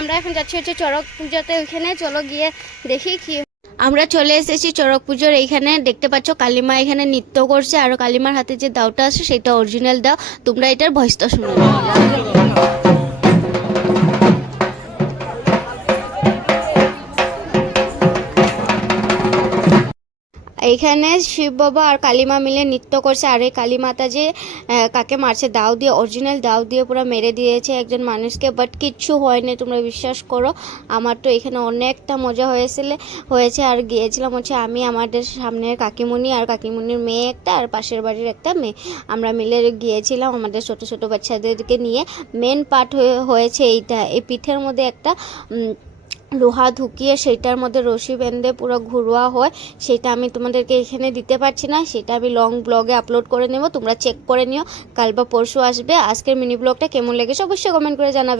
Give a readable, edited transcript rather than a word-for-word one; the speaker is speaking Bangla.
আমরা এখন যাচ্ছি হচ্ছে চড়ক পূজাতে, ওইখানে চলো গিয়ে দেখি কি। আমরা চলে এসেছি চড়ক পুজোর এইখানে, দেখতে পাচ্ছ কালিমা এখানে নৃত্য করছে, আর কালিমার হাতে যে দাওটা আছে সেটা অরিজিনাল দাও। তোমরা এটার ভয়েসটা শুনো। এইখানে শিব বাবা আর কালিমা মিলে নৃত্য করছে, আর এই কালী মাতা যে কাকে মারছে দাও দিয়ে, অরিজিনাল দাও দিয়ে পুরো মেরে দিয়েছে একজন মানুষকে, বাট কিচ্ছু হয়নি, তোমরা বিশ্বাস করো। আমার তো এখানে অনেকটা মজা হয়েছে। আর গিয়েছিলাম হচ্ছে আমি, আমাদের সামনের কাকিমুনি আর কাকিমুনির মেয়ে একটা, আর পাশের বাড়ির একটা মেয়ে, আমরা মিলে গিয়েছিলাম আমাদের ছোট ছোট বাচ্চাদেরকে নিয়ে। মেন পার্ট হয়েছে এইটা, এই পিঠের মধ্যে একটা লোহা ঢুকিয়ে সেটার মধ্যে রশি বেঁধে পুরো ঘুরোয়া হয়, সেটা আমি তোমাদেরকে এখানে দিতে পারছি না, সেটা আমি লং ব্লগে আপলোড করে নেব, তোমরা চেক করে নিও, কাল বা পরশু আসবে। আজকের মিনি ব্লগটা কেমন লেগেছে অবশ্যই কমেন্ট করে জানাবে।